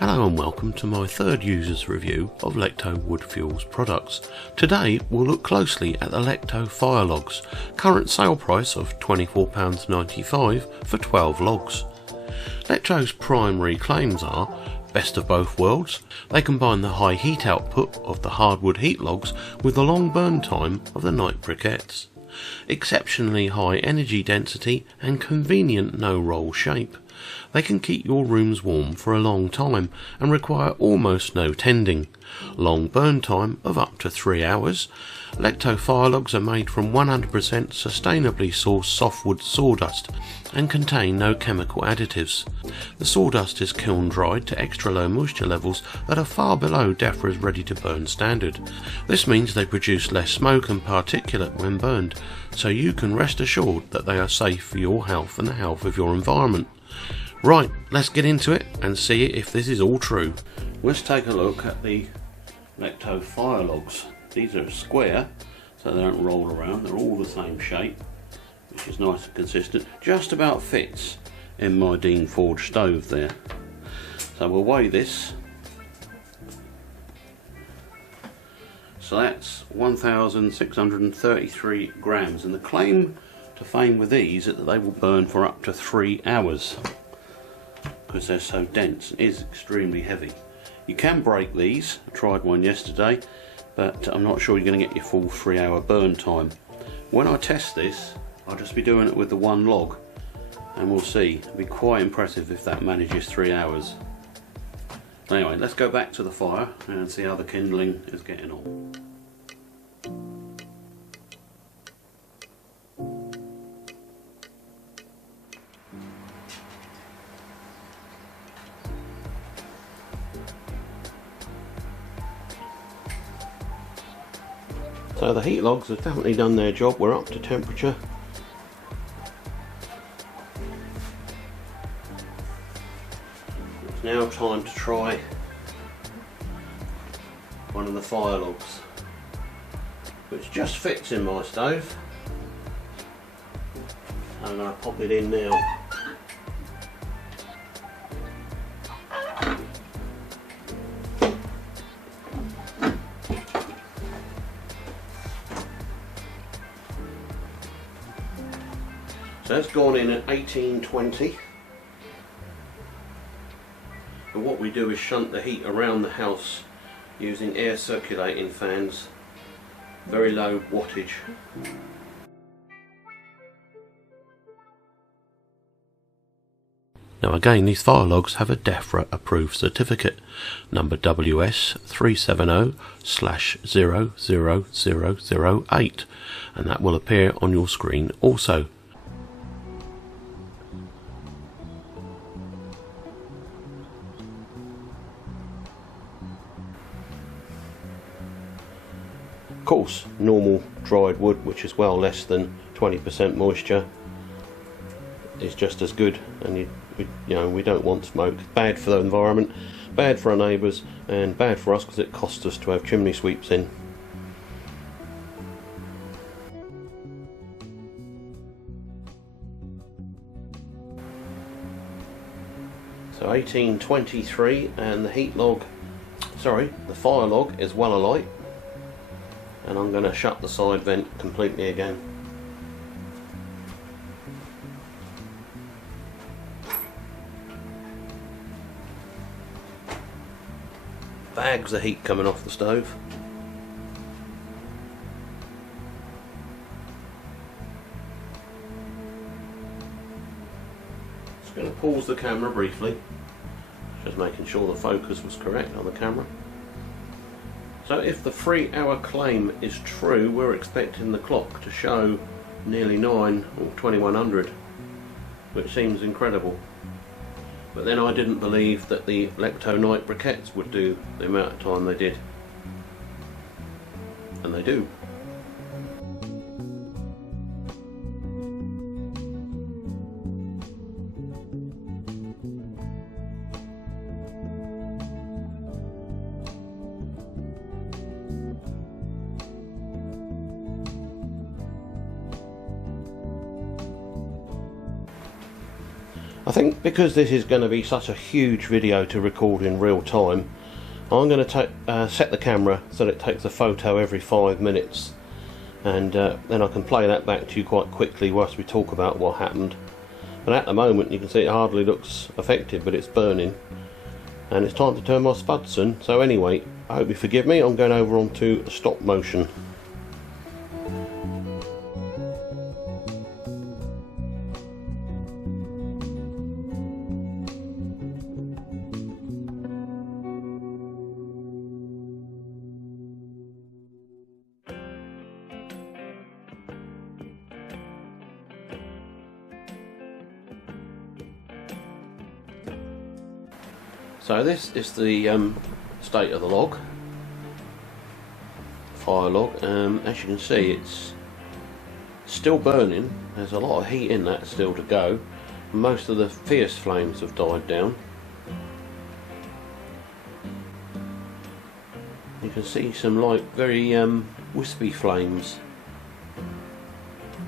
Hello and welcome to my third user's review of Lekto WoodFuels products. Today we'll look closely at the Lekto Fire Logs, current sale price of £24.95 for 12 logs. Lekto's primary claims are best of both worlds. They combine the high heat output of the Hardwood Heat Logs with the long burn time of the Night Briquettes, exceptionally high energy density and convenient no-roll shape. They can keep your rooms warm for a long time and require almost no tending. Long burn time of up to 3 hours. Lekto fire logs are made from 100% sustainably sourced softwood sawdust and contain no chemical additives. The sawdust is kiln dried to extra low moisture levels that are far below DEFRA's ready to burn standard. This means they produce less smoke and particulate when burned, so you can rest assured that they are safe for your health and the health of your environment. Right, let's get into it and see if this is all true. Let's take a look at the Lekto fire logs. These are square, so they don't roll around. They're all the same shape, which is nice and consistent. Just about fits in my Dean Forge stove there. So we'll weigh this. So that's 1,633 grams, and the claim to fame with these is that they will burn for up to 3 hours. Because they're so dense. It is extremely heavy. You can break these. I tried one yesterday, but I'm not sure you're going to get your full 3 hour burn time. When I test this, I'll just be doing it with the one log, and we'll see. It'll be quite impressive if that manages 3 hours. Anyway, let's go back to the fire and see how the kindling is getting on. So the heat logs have definitely done their job. We're up to temperature. It's now time to try one of the fire logs, which just fits in my stove. I'm going to pop it in now. So that's gone in at 1820, and what we do is shunt the heat around the house using air circulating fans, very low wattage. Now again, these fire logs have a DEFRA approved certificate, number WS370/00008, and that will appear on your screen also. Of course, normal dried wood, which is well less than 20% moisture, is just as good, and we don't want smoke. Bad for the environment, bad for our neighbours, and bad for us because it costs us to have chimney sweeps in. So 1823, and the the fire log is well alight. And I'm going to shut the side vent completely again. Bags of heat coming off the stove. Just going to pause the camera briefly, just making sure the focus was correct on the camera. So if the 3 hour claim is true, we're expecting the clock to show nearly 9 or 2100, which seems incredible. But then I didn't believe that the Lekto Night Briquettes would do the amount of time they did. And they do. I think because this is going to be such a huge video to record in real time, I'm going to set the camera so that it takes a photo every 5 minutes, and then I can play that back to you quite quickly whilst we talk about what happened. But at the moment you can see it hardly looks affected, but it's burning, and it's time to turn my spuds on. So anyway, I hope you forgive me, I'm going over onto stop motion. So this is the state of the log, fire log. As you can see, it's still burning. There's a lot of heat in that still to go. Most of the fierce flames have died down. You can see some like very wispy flames,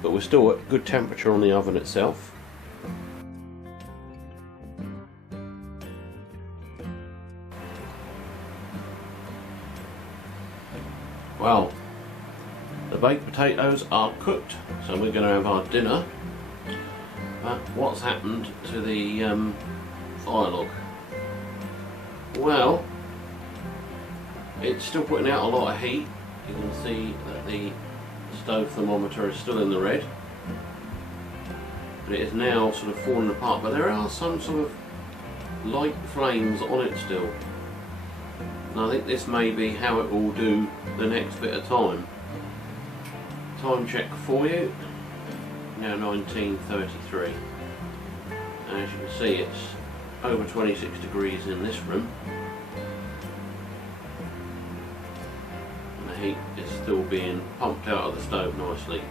but we're still at good temperature on the oven itself. Well, the baked potatoes are cooked, so we're going to have our dinner. But what's happened to the fire log? Well, it's still putting out a lot of heat. You can see that the stove thermometer is still in the red, but it is now sort of falling apart. But there are some sort of light flames on it still. And I think this may be how it will do the next bit of time. Time check for you. Now 19:33. As you can see, it's over 26 degrees in this room. And the heat is still being pumped out of the stove nicely.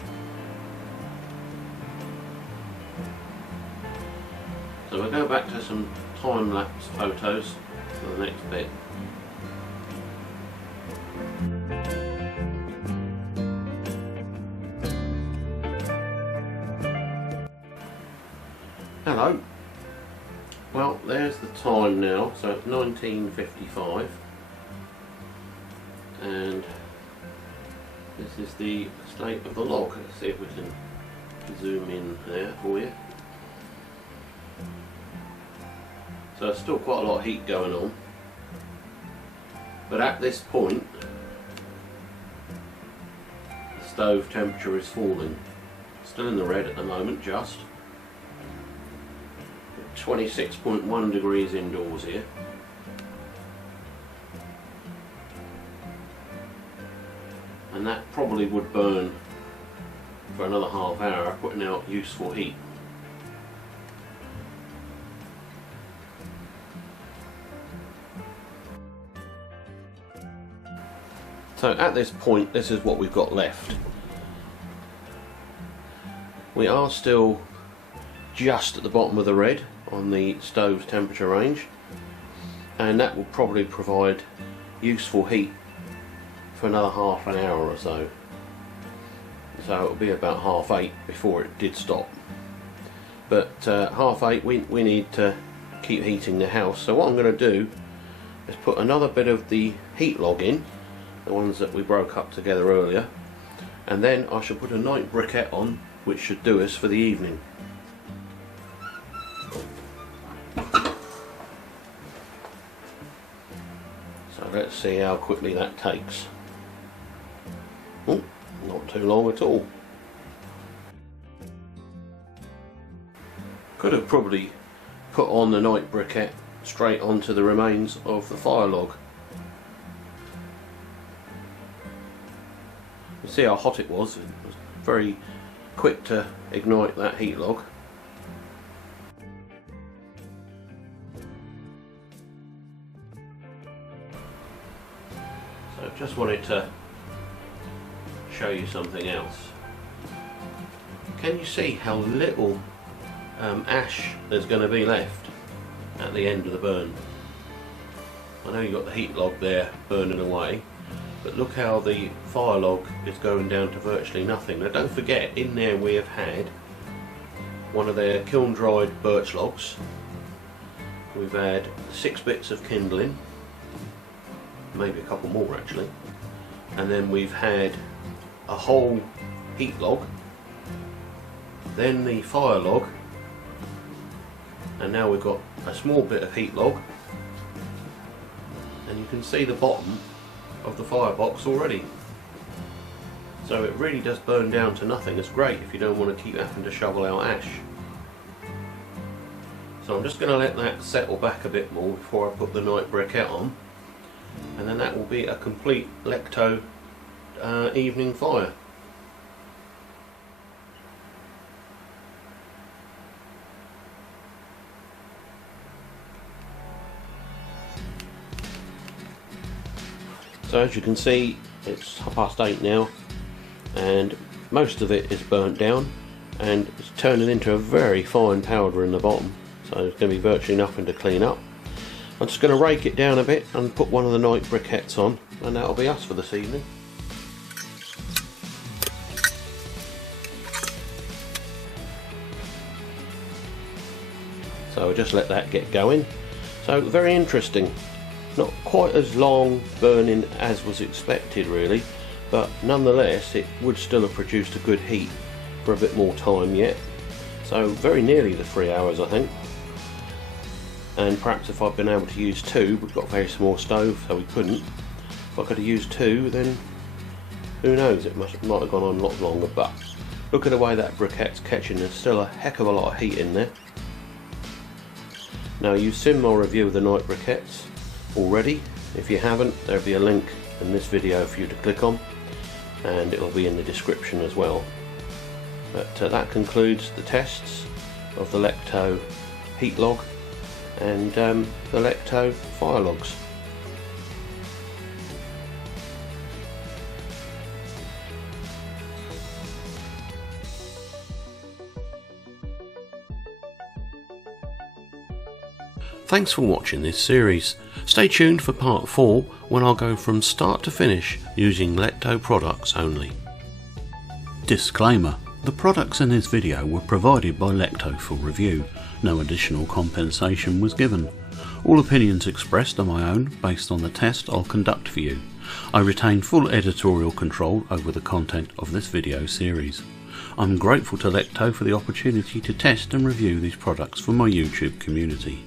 So we'll go back to some time-lapse photos for the next bit. Hello. Well, there's the time now, so it's 19:55, and this is the state of the log. Let's see if we can zoom in there for you. So there's still quite a lot of heat going on, but at this point the stove temperature is falling. Still in the red at the moment, just 26.1 degrees indoors here. And that probably would burn for another half hour, putting out useful heat. So at this point, this is what we've got left. We are still just at the bottom of the red on the stove's temperature range, and that will probably provide useful heat for another half an hour or so. So it'll be about 8:30 before it did stop. But 8:30 we need to keep heating the house. So what I'm going to do is put another bit of the heat log in, the ones that we broke up together earlier, and then I shall put a night briquette on, which should do us for the evening. So let's see how quickly that takes. Oh, not too long at all. Could have probably put on the night briquette straight onto the remains of the fire log. You see how hot it was. It was very quick to ignite that heat log. So just wanted to show you something else. Can you see how little ash there's going to be left at the end of the burn? I know you've got the heat log there burning away, but look how the fire log is going down to virtually nothing. Now don't forget, in there we have had one of their kiln dried birch logs. We've had 6 bits of kindling, maybe a couple more actually, and then we've had a whole heat log, then the fire log, and now we've got a small bit of heat log, and you can see the bottom of the firebox already. So it really does burn down to nothing. It's great if you don't want to keep having to shovel out ash. So I'm just going to let that settle back a bit more before I put the Night Briquette on, and then that will be a complete Lekto evening fire. So as you can see, it's 8:30 now, and most of it is burnt down and it's turning into a very fine powder in the bottom, so there's going to be virtually nothing to clean up. I'm just going to rake it down a bit and put one of the Night Briquettes on, and that'll be us for this evening. So I'll just let that get going. So very interesting. Not quite as long burning as was expected really, but nonetheless it would still have produced a good heat for a bit more time yet. So very nearly the 3 hours I think. And perhaps if I'd been able to use 2, we've got a very small stove so we couldn't. If I could have used 2, then who knows, it might have gone on a lot longer, but look at the way that briquette's catching, there's still a heck of a lot of heat in there. Now you've seen my review of the Night Briquettes already. If you haven't, there'll be a link in this video for you to click on, and it'll be in the description as well. But that concludes the tests of the Lekto Heat Log and the Lekto Fire Logs. Thanks for watching this series. Stay tuned for part 4 when I'll go from start to finish using Lekto products only. Disclaimer: the products in this video were provided by Lekto for review. No additional compensation was given. All opinions expressed are my own based on the test I'll conduct for you. I retain full editorial control over the content of this video series. I'm grateful to Lekto for the opportunity to test and review these products for my YouTube community.